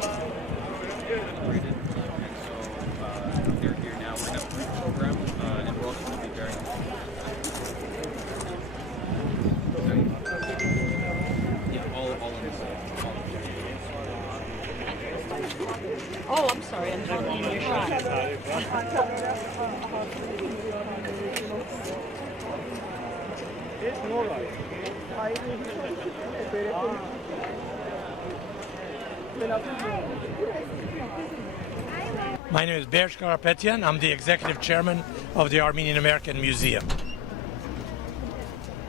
They're here now. We're going to have a free program, and we're also going to be very. Yeah, all in this. Oh, I'm sorry, I'm talking in your shot. My name is Berj Karapetyan. I'm the executive chairman of the Armenian American Museum.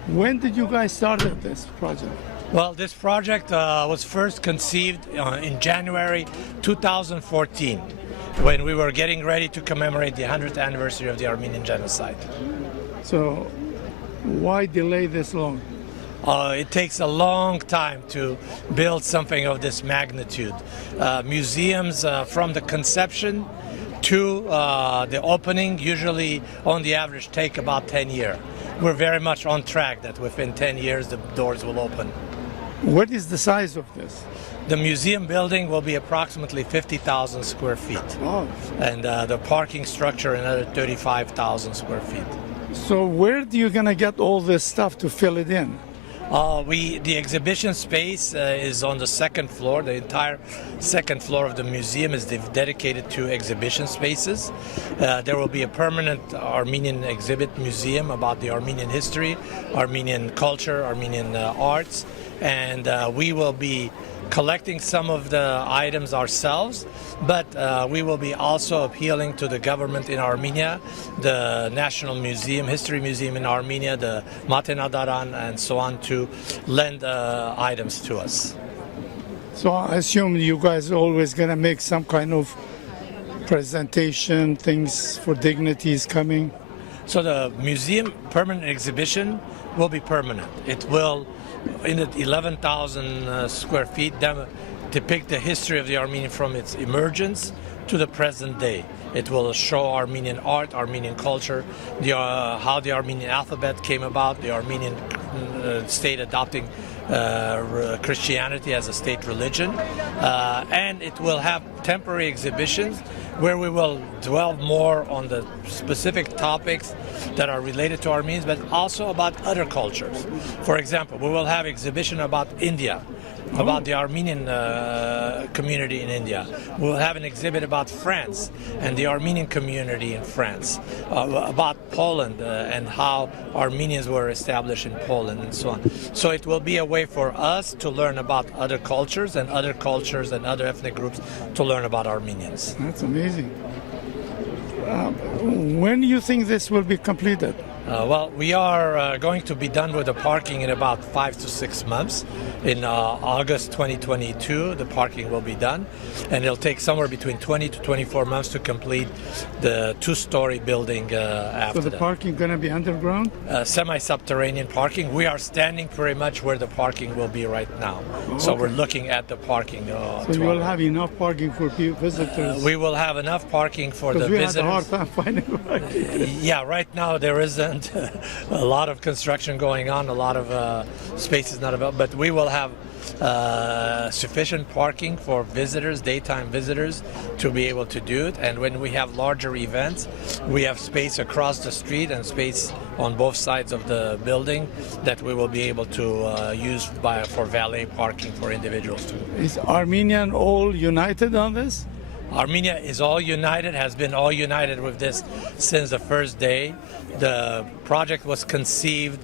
When did you guys start this project? Well, this project was first conceived in January 2014, when we were getting ready to commemorate the 100th anniversary of the Armenian genocide. So why delay this long? It takes a long time to build something of this magnitude. Museums from the conception to the opening usually on the average take about 10 years. We're very much on track that within 10 years the doors will open. What is the size of this? The museum building will be approximately 50,000 square feet. Oh. And the parking structure another 35,000 square feet. So where do you gonna get all this stuff to fill it in? The exhibition space is on the second floor. The entire second floor of the museum is dedicated to exhibition spaces. There will be a permanent Armenian exhibit museum about the Armenian history, Armenian culture, Armenian arts, and we will be collecting some of the items ourselves, but we will be also appealing to the government in Armenia, the National Museum, History Museum in Armenia, the Matenadaran, and so on, to lend items to us. So I assume you guys are always gonna make some kind of presentation, things for dignities coming. So the museum permanent exhibition will be permanent. It will, in the 11,000 square feet, depict the history of the Armenian from its emergence to the present day. It will show Armenian art, Armenian culture, how the Armenian alphabet came about, the Armenian state adopting Christianity as a state religion, and it will have temporary exhibitions where we will dwell more on the specific topics that are related to Armenians, but also about other cultures. For example, we will have exhibition about India, about the Armenian community in India. We'll have an exhibit about France and the Armenian community in France, about Poland and how Armenians were established in Poland, and so on. So it will be a way for us to learn about other cultures and other ethnic groups to learn about Armenians. That's amazing. When do you think this will be completed? Well, we are going to be done with the parking in about 5 to 6 months. In August 2022, the parking will be done, and it'll take somewhere between 20 to 24 months to complete the two-story building after So the that. parking gonna be underground? Semi-subterranean parking. We are standing pretty much where the parking will be right now. So okay. we're looking at the parking. So you will have enough parking for visitors? We will have enough parking for the we visitors. had a hard time finding parking. Yeah, right now there isn't a lot of construction going on, a lot of space is not available, but we will have sufficient parking for visitors, daytime visitors, to be able to do it. And when we have larger events, we have space across the street and space on both sides of the building that we will be able to use for valet parking for individuals too. Is Armenian all united on this? Armenia is all united, has been all united with this since the first day. The project was conceived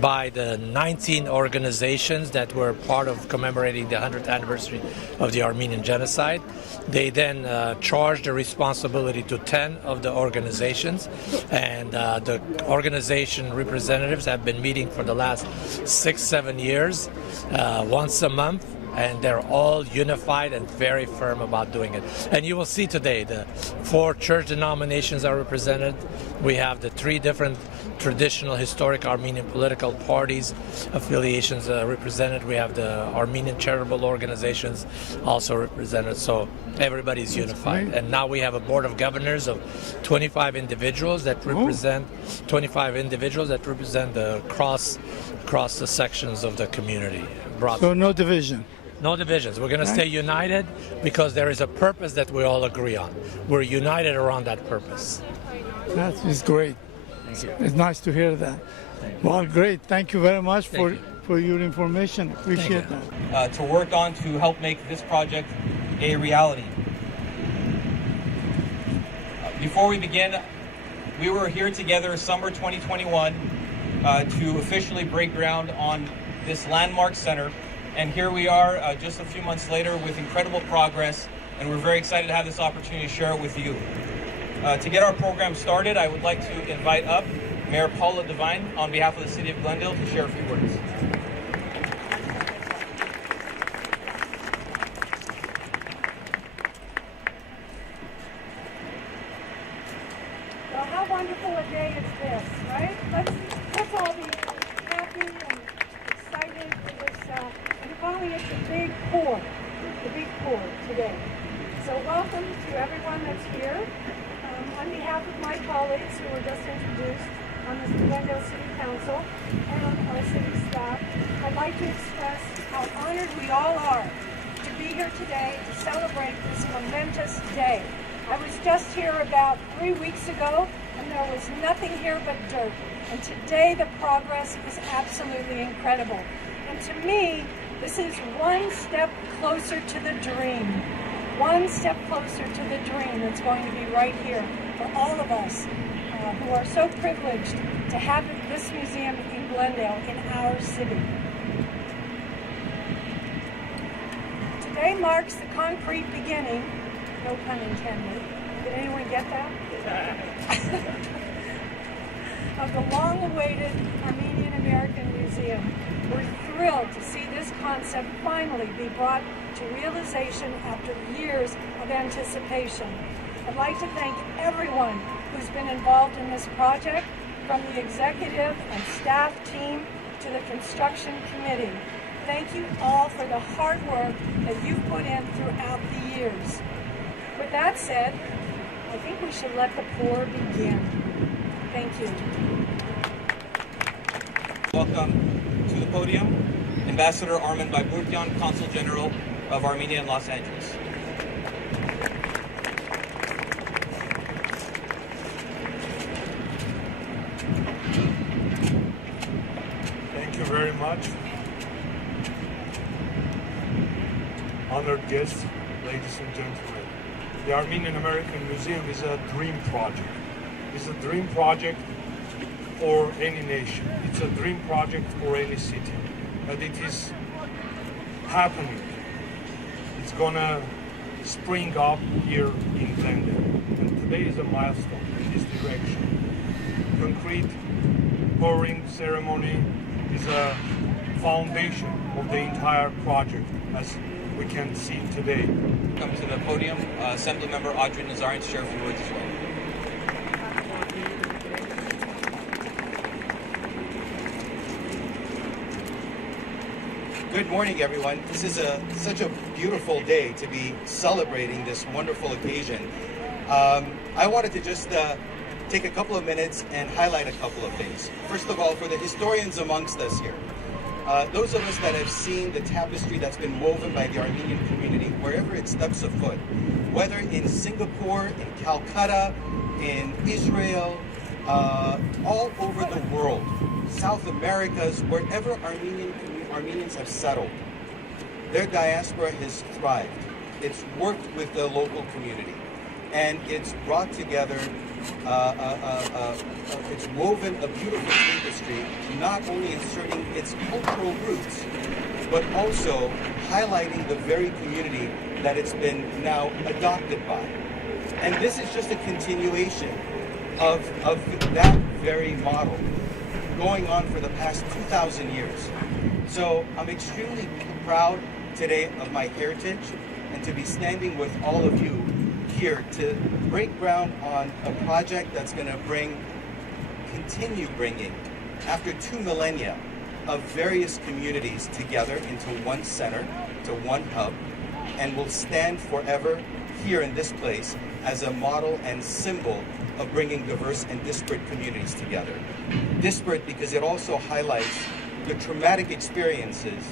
by the 19 organizations that were part of commemorating the 100th anniversary of the Armenian genocide. They then charged the responsibility to 10 of the organizations, and the organization representatives have been meeting for the last 6-7 years, once a month. And they're all unified and very firm about doing it. And you will see today the 4 church denominations are represented. We have the 3 different traditional historic Armenian political parties affiliations represented. We have the Armenian charitable organizations also represented. So everybody's unified. And now we have a board of governors of 25 individuals that represent the cross the sections of the community. So no division? No divisions. We're going to stay united because there is a purpose that we all agree on. We're united around that purpose. That is great. Thank you. It's nice to hear that. Well, great. Thank you very much Thank you. for your information. Appreciate that. To work on to help make this project a reality. Before we begin, we were here together summer 2021 to officially break ground on this landmark center. And here we are just a few months later with incredible progress, and we're very excited to have this opportunity to share it with you. To get our program started, I would like to invite up Mayor Paula Devine on behalf of the City of Glendale to share a few words. Well, how wonderful a day is this, right? Let's all be happy and excited for this. And finally, it's the big pour today. So welcome to everyone that's here. On behalf of my colleagues who were just introduced on the Glendale City Council and our city staff, I'd like to express how honored we all are to be here today to celebrate this momentous day. I was just here about 3 weeks ago, and there was nothing here but dirt. And today the progress is absolutely incredible. And to me, this is one step closer to the dream. One step closer to the dream that's going to be right here for all of us who are so privileged to have this museum in Glendale, in our city. Today marks the concrete beginning, no pun intended. Did anyone get that? Of the long-awaited Armenian American Museum. We're thrilled to see this concept finally be brought to realization after years of anticipation. I'd like to thank everyone who's been involved in this project, from the executive and staff team to the construction committee. Thank you all for the hard work that you've put in throughout the years. With that said, I think we should let the pour begin. Thank you. Welcome to the podium, Ambassador Armen Bayburtyan, Consul General of Armenia in Los Angeles. Thank you very much. Honored guests, ladies and gentlemen. The Armenian American Museum is a dream project. It's a dream project for any nation. It's a dream project for any city. But it is happening. It's gonna spring up here in Glendale. And today is a milestone in this direction. Concrete pouring ceremony is a foundation of the entire project, as we can see today. Come to the podium, Assemblymember Audrey Nazarian to share a few words as well. Good morning, everyone. This is such a beautiful day to be celebrating this wonderful occasion. I wanted to just take a couple of minutes and highlight a couple of things. First of all, for the historians amongst us here, those of us that have seen the tapestry that's been woven by the Armenian community wherever it steps a foot, whether in Singapore, in Calcutta, in Israel, all over the world, South Americas, wherever Armenians have settled, their diaspora has thrived. It's worked with the local community, and it's brought together, it's woven a beautiful tapestry, not only inserting its cultural roots, but also highlighting the very community that it's been now adopted by. And this is just a continuation of that very model going on for the past 2,000 years. So I'm extremely proud today of my heritage and to be standing with all of you here to break ground on a project that's going to continue bringing, after 2 millennia of various communities together into one center, to one hub, and will stand forever here in this place as a model and symbol of bringing diverse and disparate communities together. Disparate because it also highlights the traumatic experiences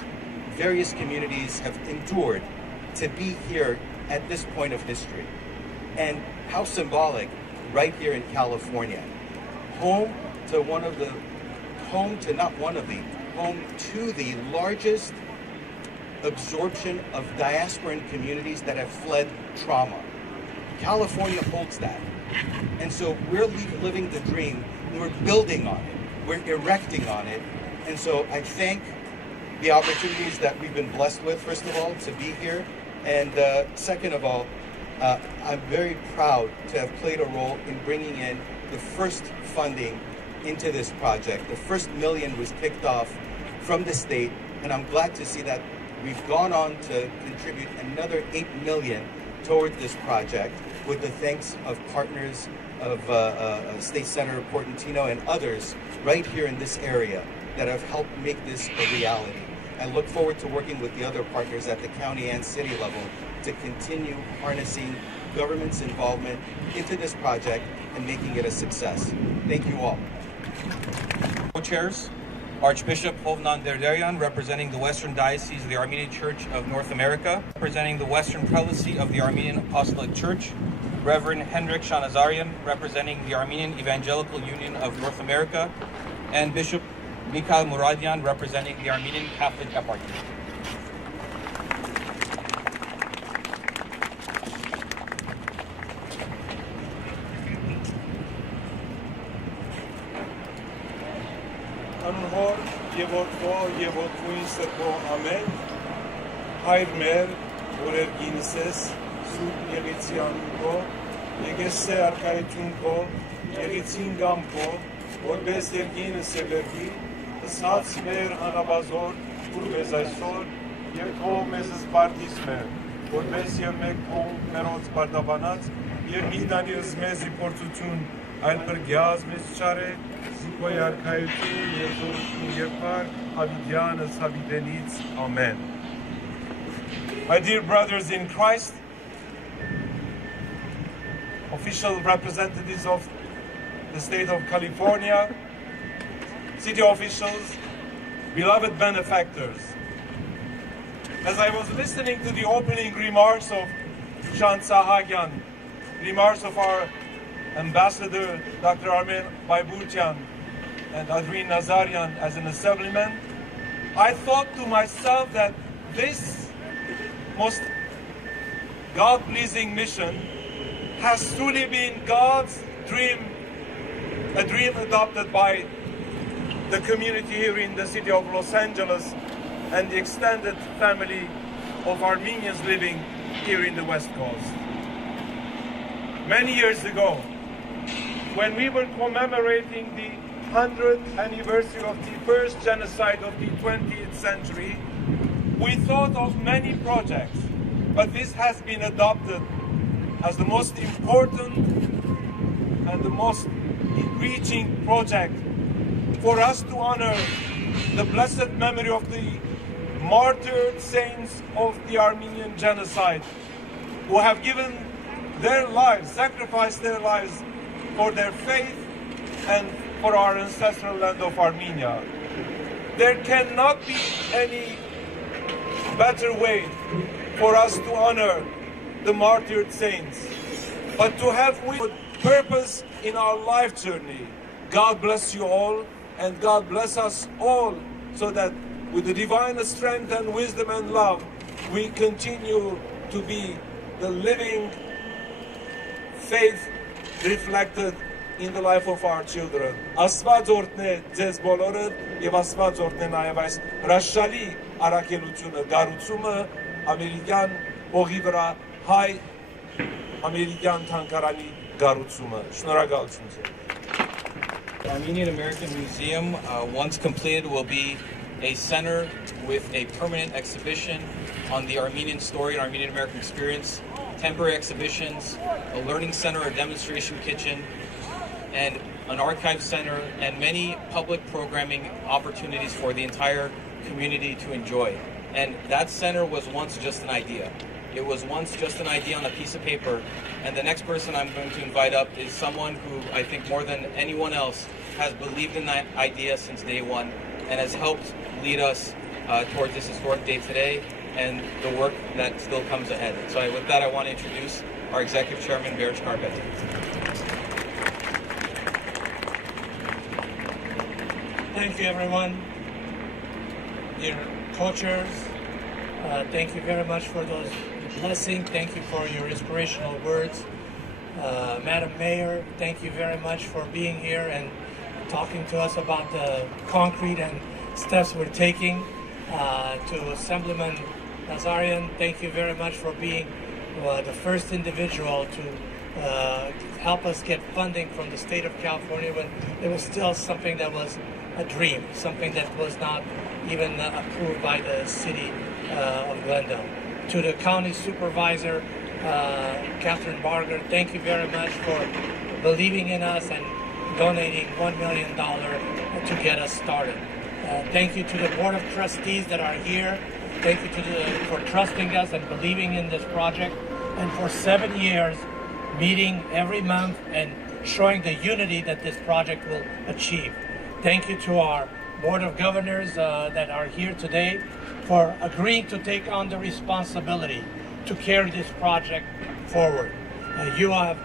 various communities have endured to be here at this point of history. And how symbolic, right here in California, home to the largest absorption of diasporan communities that have fled trauma. California holds that. And so we're living the dream, and we're building on it, we're erecting on it. And so I thank the opportunities that we've been blessed with, first of all, to be here. And second of all, I'm very proud to have played a role in bringing in the first funding into this project. The first $1 million was kicked off from the state, and I'm glad to see that we've gone on to contribute another $8 million toward this project, with the thanks of partners of State Senator Portantino and others right here in this area that have helped make this a reality. I look forward to working with the other partners at the county and city level to continue harnessing government's involvement into this project and making it a success. Thank you all. Co-chairs, Archbishop Hovnan Derderian, representing the Western Diocese of the Armenian Church of North America, representing the Western Prelacy of the Armenian Apostolic Church, Reverend Hendrik Shanazarian, representing the Armenian Evangelical Union of North America, and Bishop Mikhail Muradian, representing the Armenian Catholic Eparchy. Անհոր եւ որդո եւ որդուին սրբո ամեն հայր մեր որեր գինսես սուրբ եղեցյան քո եկեսե արքայություն քո եղեցին գամ քո որպես երգինը սեբերգի սած մեր անաբազոր որպես այսօր եւ քո մեզ սպարտիս մեր որպես եւ մեկ քո մերոց պարտաբանած եւ մի դանիս մեզի փորձություն այլ բրգյազ մեզ չարե Զիկոյ արքայություն եւ զորություն եւ փառք Հավիդյանս Հավիդենից Amen. My dear brothers in Christ, official representatives of the state of California, city officials, beloved benefactors. As I was listening to the opening remarks of Jean Sahagyan, remarks of our Ambassador Dr. Armen Bayburtian and Adrien Nazarian as an assemblyman, I thought to myself that this most God-pleasing mission has truly been God's dream, a dream adopted by the community here in the city of Los Angeles and the extended family of Armenians living here in the West Coast. Many years ago, when we were commemorating the 100th anniversary of the first genocide of the 20th century, we thought of many projects, but this has been adopted as the most important and the most reaching project for us to honor the blessed memory of the martyred saints of the Armenian genocide, who have given their lives, sacrificed their lives for their faith and for our ancestral land of Armenia. There cannot be any better way for us to honor the martyred saints, but to have with purpose in our life journey. God bless you all, and God bless us all, so that with the divine strength and wisdom and love, we continue to be the living faith reflected in the life of our children. Աստված օրհնե ձեզ բոլորը եւ Աստված օրհնե նաեւ այս հրաշալի առաքելությունը, գառուցումը ամերիկյան հողի վրա հայ ամերիկյան թանգարանի գառուցումը. Շնորհակալություն ձեզ. The Armenian American Museum, once completed, will be a center with a permanent exhibition on the Armenian story and Armenian American experience, temporary exhibitions, a learning center, a demonstration kitchen, and an archive center, and many public programming opportunities for the entire community to enjoy. And that center was once just an idea. It was once just an idea on a piece of paper, and the next person I'm going to invite up is someone who I think more than anyone else has believed in that idea since day one and has helped lead us towards this historic day today and the work that still comes ahead. So with that, I want to introduce our Executive Chairman, Bearish Karbeti. Thank you, everyone. Dear co-chairs, thank you very much for those blessings. Thank you for your inspirational words. Madam Mayor, thank you very much for being here and talking to us about the concrete and steps we're taking. To Assemblyman Nazarian, thank you very much for being the first individual to help us get funding from the state of California when it was still something that was a dream, something that was not even approved by the city of Glendale. To the county supervisor, Catherine Barger, thank you very much for believing in us and donating $1 million to get us started. Thank you to the Board of Trustees that are here. Thank you for trusting us and believing in this project. And for 7 years, meeting every month and showing the unity that this project will achieve. Thank you to our Board of Governors that are here today for agreeing to take on the responsibility to carry this project forward. You have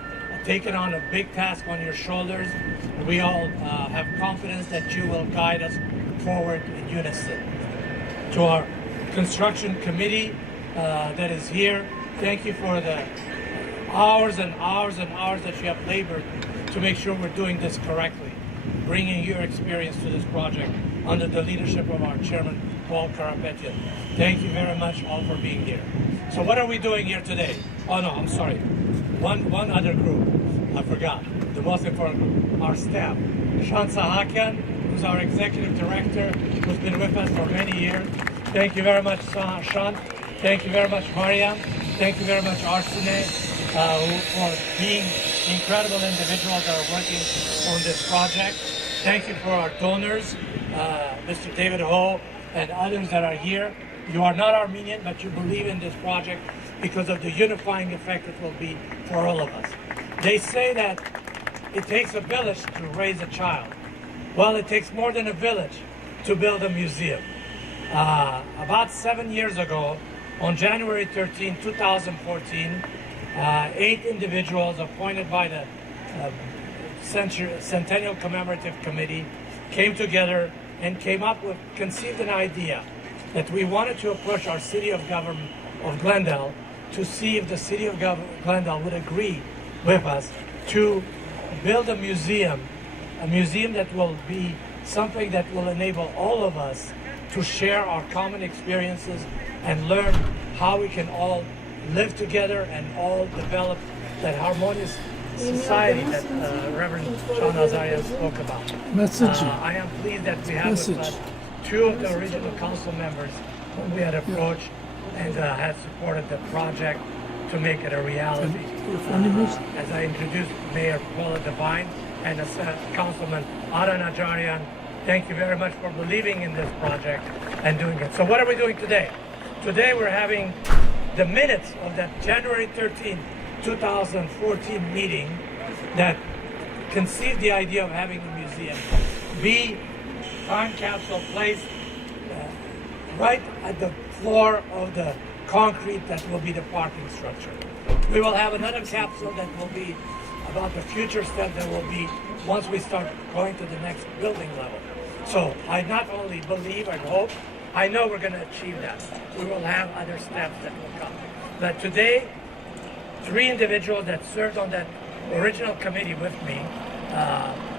taken on a big task on your shoulders. We all have confidence that you will guide us forward in unison. To our construction committee that is here, thank you for the hours and hours and hours that you have labored to make sure we're doing this correctly, bringing your experience to this project under the leadership of our chairman, Paul Karapetian. Thank you very much all for being here. So what are we doing here today? Oh no, I'm sorry. One other group, I forgot, the most important group, our staff. Sean Sahakian, who's our executive director, who's been with us for many years. Thank you very much, Sean. Thank you very much, Mariam. Thank you very much, Arsene, for being incredible individuals that are working on this project. Thank you for our donors, Mr. David Ho and others that are here. You are not Armenian, but you believe in this project because of the unifying effect it will be for all of us. They say that it takes a village to raise a child. Well, it takes more than a village to build a museum. About 7 years ago, on January 13, 2014, 8 individuals appointed by the Centennial Commemorative Committee came together and conceived an idea that we wanted to approach our city of government of Glendale to see if the city of Glendale would agree with us to build a museum that will be something that will enable all of us to share our common experiences and learn how we can all live together and all develop that harmonious society that Reverend Sean Nazarian spoke about. I am pleased that we have with us 2 of the original council members whom we had approached and had supported the project to make it a reality. As I introduced Mayor Paula Devine and Councilman Ara Najarian, thank you very much for believing in this project and doing it. So what are we doing today? Today we're having the minutes of that January 13, 2014 meeting that conceived the idea of having a museum be time capsule placed right at the floor of the concrete that will be the parking structure. We will have another capsule that will be about the future step that will be once we start going to the next building level. So I not only believe and hope, I know we're going to achieve that. We will have other steps that will come. But today, 3 individuals that served on that original committee with me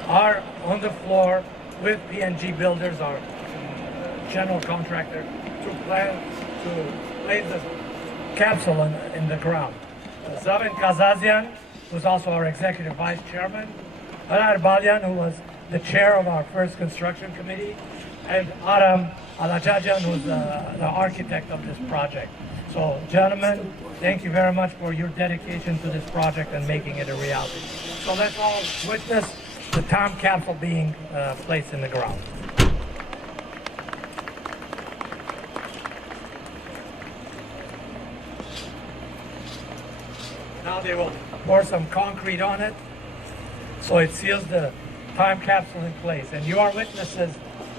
are on the floor with P&G Builders, our general contractor, to place the capsule in the ground. Zavin Kazazian, who's also our executive vice chairman, Arar Balyan, who was the chair of our first construction committee, and Aram Alajajan, who's the architect of this project. So, gentlemen, thank you very much for your dedication to this project and making it a reality. So let's all witness the time capsule being placed in the ground. Now they will pour some concrete on it so it seals the time capsule in place. And you are witnesses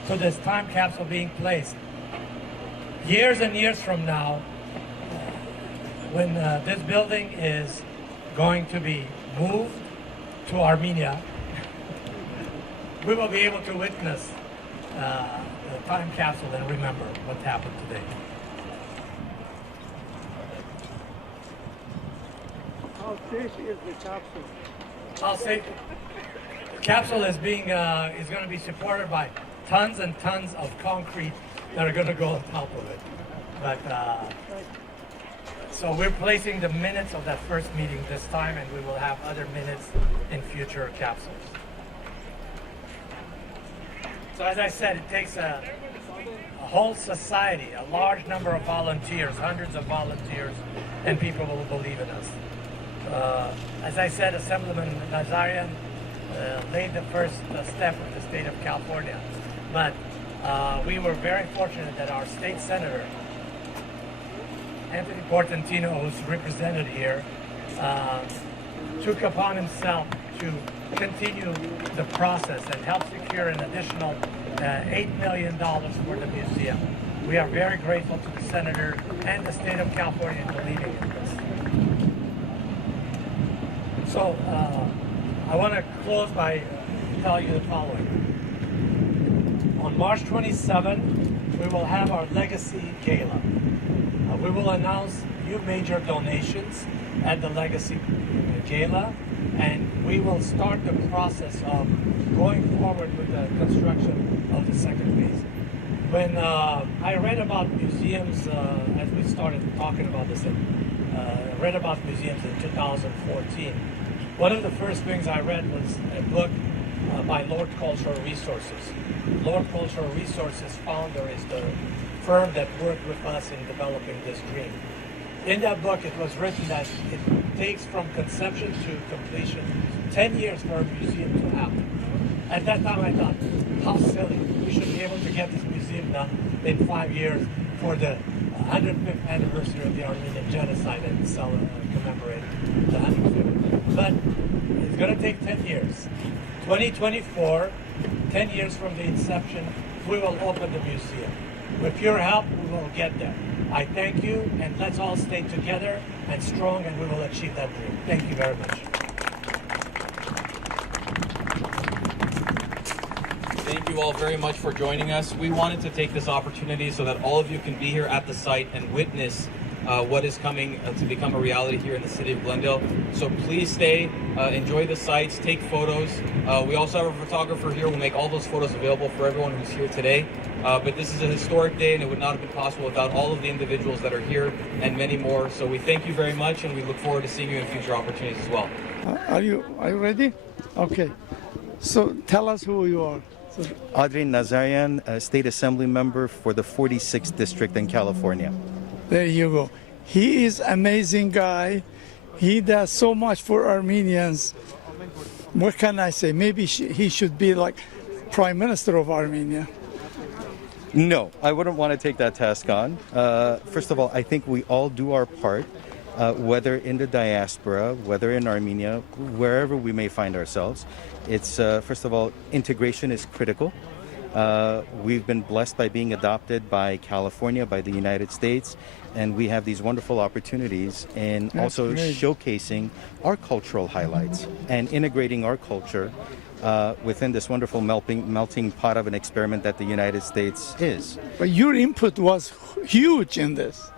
to this time capsule being placed years and years from now, when this building is going to be moved to Armenia, we will be able to witness the time capsule and remember what happened today. How safe is the capsule? I'll say the capsule is being is going to be supported by tons and tons of concrete that are going to go on top of it. But so we're placing the minutes of that first meeting this time, and we will have other minutes in future capsules. So as I said, it takes a whole society, a large number of volunteers, hundreds of volunteers, and people will believe in us. As I said, Assemblyman Nazarian laid the first step with the state of California. But we were very fortunate that our state senator, Anthony Portantino, who's represented here, took upon himself to continue the process and help secure an additional $8 million for the museum. We are very grateful to the senator and the state of California in believing in this. So I want to close by telling you the following. On March 27, we will have our Legacy Gala. We will announce new major donations at the Legacy Gala, and we will start the process of going forward with the construction of the second phase. When I read about museums, as we started talking about this, read about museums in 2014, one of the first things I read was a book by Lord Cultural Resources. Lord Cultural Resources founder is the firm that worked with us in developing this dream. In that book, it was written that it takes from conception to completion 10 years for a museum to happen. At that time, I thought, how silly. We should be able to get this museum done in 5 years for the 105th anniversary of the Armenian genocide and commemorate the 150th. But it's going to take 10 years. 2024, 10 years from the inception, we will open the museum. With your help, we will get there. I thank you, and let's all stay together and strong, and we will achieve that dream. Thank you very much. Thank you all very much for joining us. We wanted to take this opportunity so that all of you can be here at the site and witness what is coming to become a reality here in the city of Glendale. So please stay, enjoy the sites, take photos. We also have a photographer here who will make all those photos available for everyone who's here today. But this is a historic day, and it would not have been possible without all of the individuals that are here and many more. So we thank you very much, and we look forward to seeing you in future opportunities as well. Are you ready? Okay. So tell us who you are. Adrian Nazarian, State Assembly Member for the 46th District in California. There you go. He is amazing guy. He does so much for Armenians. What can I say? Maybe he should be like Prime Minister of Armenia. No, I wouldn't want to take that task on. First of all, I think we all do our part, whether in the diaspora, whether in Armenia, wherever we may find ourselves. It's, first of all, integration is critical. We've been blessed by being adopted by California, by the United States, and we have these wonderful opportunities in also showcasing our cultural highlights and integrating our culture within this wonderful melting pot of an experiment that the United States is. But your input was huge in this.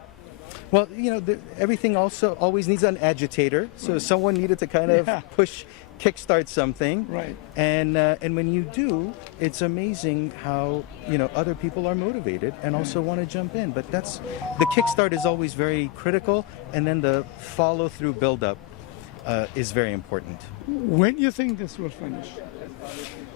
Well, you know, everything also always needs an agitator, so someone needed to kind of kickstart something. Right. And when you do, it's amazing how, you know, other people are motivated and also want to jump in. But the kickstart is always very critical, and then the follow-through build-up is very important. When do you think this will finish?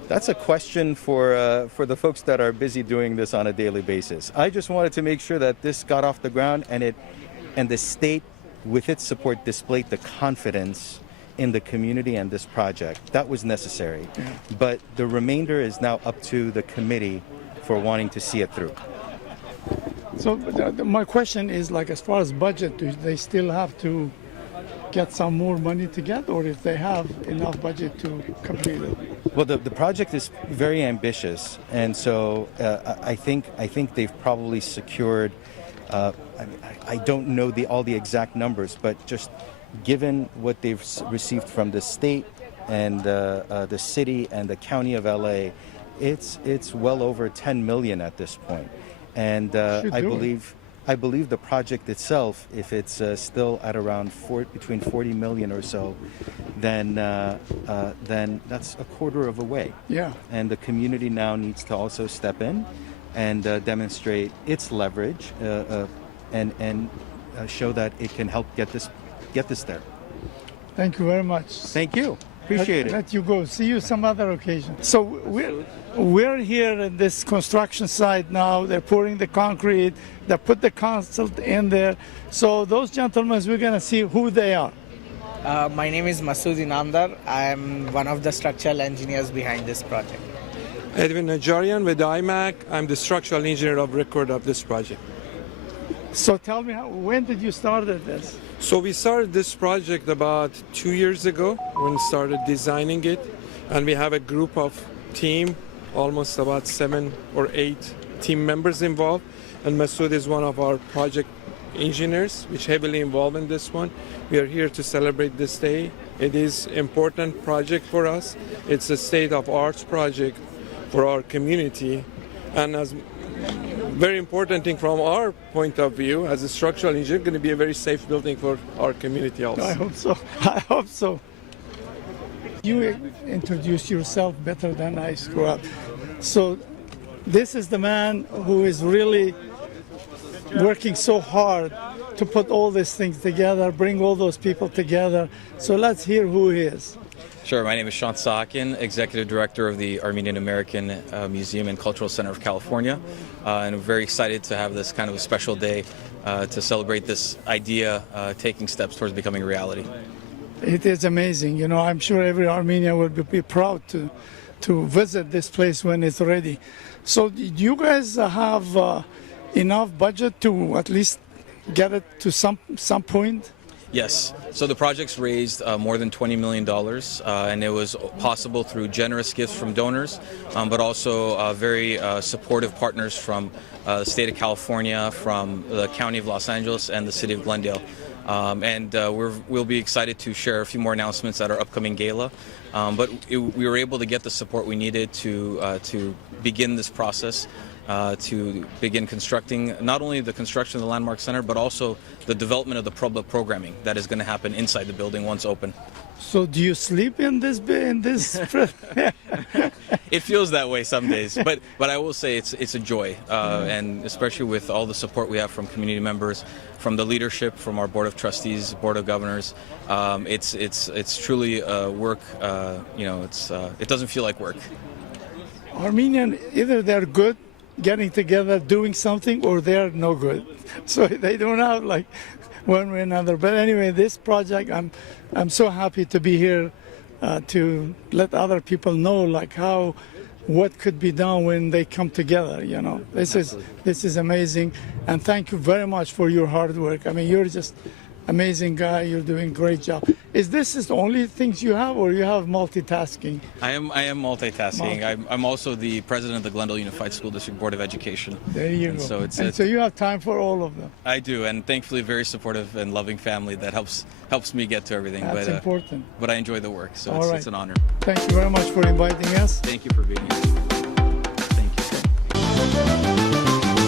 That's a question for the folks that are busy doing this on a daily basis. I just wanted to make sure that this got off the ground, and the state, with its support, displayed the confidence in the community and this project. That was necessary. Yeah. But the remainder is now up to the committee for wanting to see it through. So my question is, like, as far as budget, do they still have to get some more money to get, or if they have enough budget to complete it? Well, the project is very ambitious, and so I think they've probably secured I don't know all the exact numbers, but just given what they've received from the state and the city and the county of LA, it's well over 10 million at this point. And I believe the project itself, if it's still at around between 40 million or so, then that's a quarter of a way. Yeah. And the community now needs to also step in and demonstrate its leverage and show that it can help get this there. Thank you very much. Thank you. Appreciate it. Let you go. See you some other occasion. So we're here at this construction site now. They're pouring the concrete. They put the consult in there. So those gentlemen, we're going to see who they are. My name is Masood Inamdar. I'm one of the structural engineers behind this project. Edwin Najarian with IMAC. I'm the structural engineer of record of this project. So tell me, when did you start this? So we started this project about 2 years ago when we started designing it, and we have a group of team, almost about 7 or 8 team members involved, and Masood is one of our project engineers, which heavily involved in this one. We are here to celebrate this day. It is important project for us. It's a state-of-art project for our community, and as very important thing from our point of view as a structural engineer, going to be a very safe building for our community also. I hope so. I hope so. You introduce yourself better than I screw up. So this is the man who is really working so hard to put all these things together, bring all those people together. So let's hear who he is. Sure, my name is Sean Sakin, Executive Director of the Armenian American Museum and Cultural Center of California. And I'm very excited to have this kind of a special day to celebrate this idea taking steps towards becoming a reality. It is amazing. You know, I'm sure every Armenian will be proud to visit this place when it's ready. So do you guys have enough budget to at least get it to some point? Yes. So the project's raised more than $20 million, and it was possible through generous gifts from donors, but also very supportive partners from the state of California, from the county of Los Angeles, and the city of Glendale. We'll be excited to share a few more announcements at our upcoming gala. But we were able to get the support we needed to begin this process. To begin constructing not only the construction of the Landmark Center, but also the development of the public programming that is going to happen inside the building once open. So do you sleep in this? It feels that way some days, but I will say it's a joy, and especially with all the support we have from community members, from the leadership, from our board of trustees, board of governors. It's truly work. It doesn't feel like work. Armenian, either they're good getting together, doing something, or they're no good. So they don't have like one way or another. But anyway, this project, I'm so happy to be here to let other people know like what could be done when they come together. You know, this is amazing, and thank you very much for your hard work. I mean, you're just amazing guy. You're doing a great job. Is this the only things you have, or you have multitasking? I am multitasking. I'm also the president of the Glendale Unified School District Board of Education. There you go. So you have time for all of them. I do, and thankfully a very supportive and loving family that helps me get to everything. That's important. But I enjoy the work, so it's an honor. Thank you very much for inviting us. Thank you for being here. Thank you.